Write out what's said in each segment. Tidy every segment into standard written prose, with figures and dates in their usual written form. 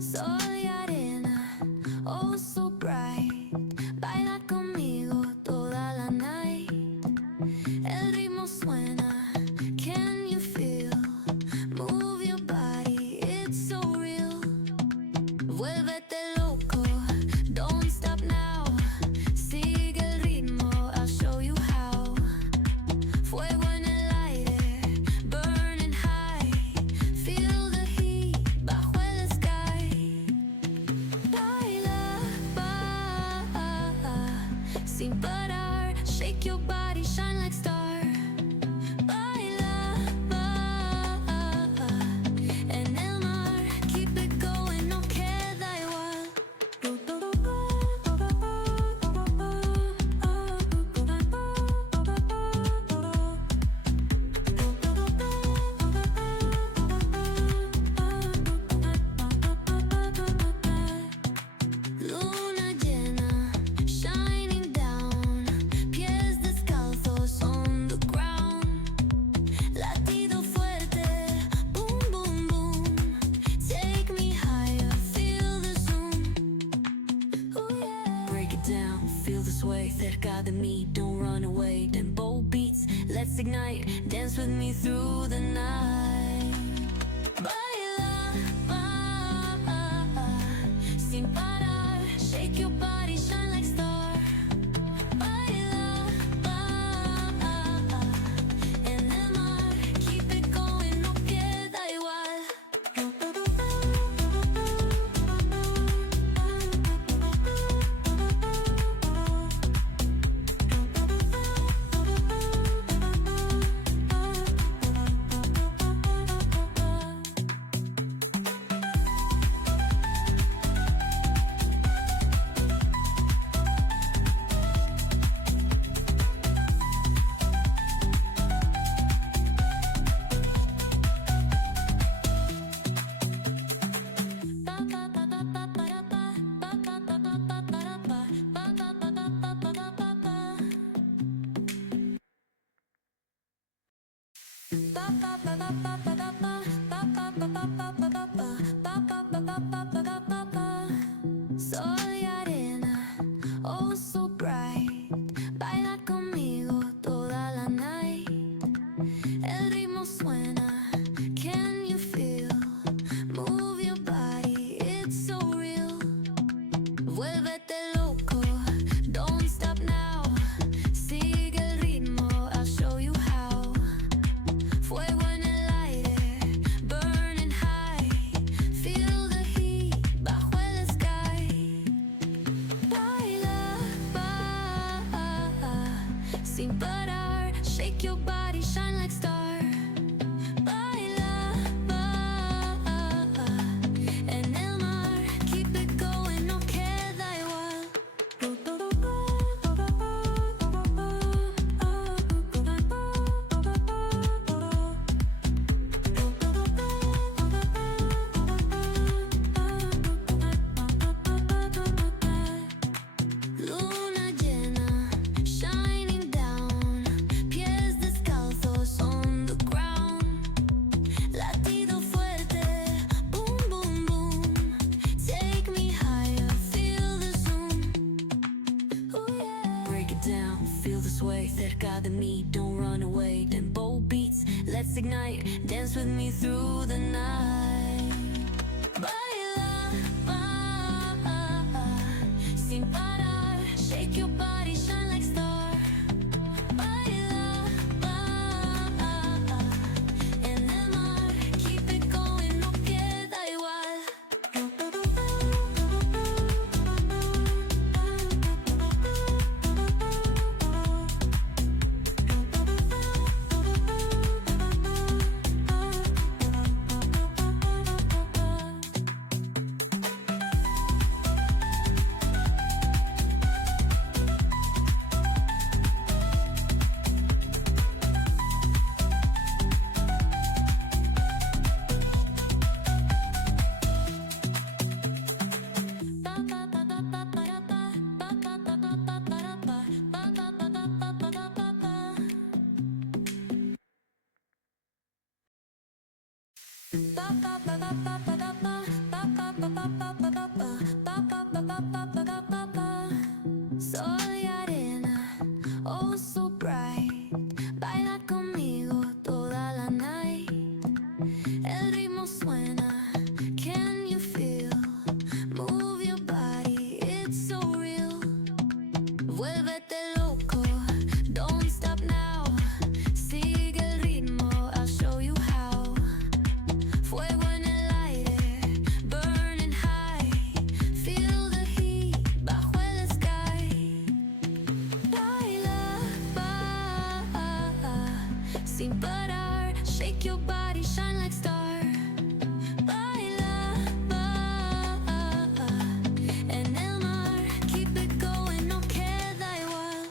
Sol y arena, oh so bright. Baila conmigo toda la night. El ritmo suena, can you feel? Move your body, it's so real. Vuélvete loco, don't stop now. Sigue el ritmo, I'll show you how. Fuego en el aire, burning high. Feel the heat bajo el sky. Baila, sin parar. Shake your body, shine like star. Baila, en el mar. Keep it going, no queda igual. Luna llena, shining down. Pies descalzos on the ground. Latido fuerte, boom, boom, boom. Take me higher, feel the zoom. Ooh, yeah. Break it down, feel the sway. Cerca de mí, don't run away. Tempo beats, let's ignite. Dance with me through the night. Baila, sin parar. Shake your body, shine like star. Baila, en el mar. Keep it going, no queda igual. Sol y arena, oh so bright. Baila conmigo toda la night. El ritmo suena, can you feel? Move your body, it's so real. Vuélvete loco, don't stop now. Sigue el ritmo, I'll show you how. Fuego en el aire, burning high. Feel the heat bajo el sky. Baila, sin parar. Shake your body, shine like star. Baila, en el mar. Keep it going, no queda igual. Luna llena, shining down. Pies descalzos on the ground. Latido fuerte, boom, boom, boom. Take me higher, feel the zoom. Ooh, yeah. Break it down, feel the sway. Cerca de mí, don't run away. Tempo beats, let's ignite. Dance with me through the night. Baila, sin parar. Shake your body, shine like star. Baila, en el mar. Keep it going, no queda igual. Sol y arena, oh so bright. Baila conmigo toda la night. El ritmo suena, can you feel? Move your body, it's so real. Vuélvete loco, don't stop now. Sigue el ritmo, I'll show you how. Fuego en el aire, burning high. Feel the heat bajo el sky. Baila, sin parar. Shake your body, shine like star. Baila, en el mar. Keep it going, no queda igual.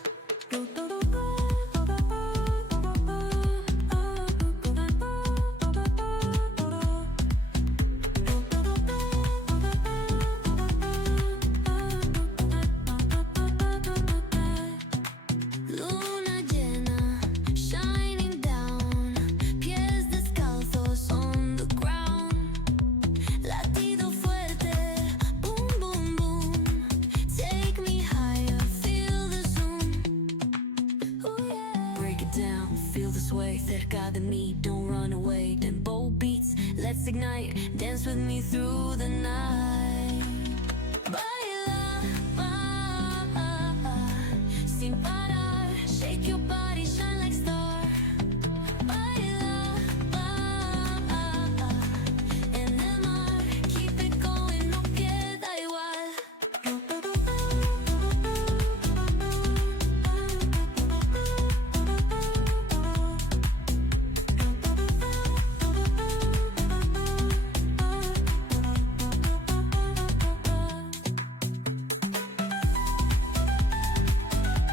Luna llena, shining down. Pies descalzos on the ground. Latido fuerte, boom, boom, boom. Take me higher, feel the zoom. Oh yeah. Break it down, feel the sway. Cerca de mí, don't run away. Tempo beats, let's ignite. Dance with me through the night.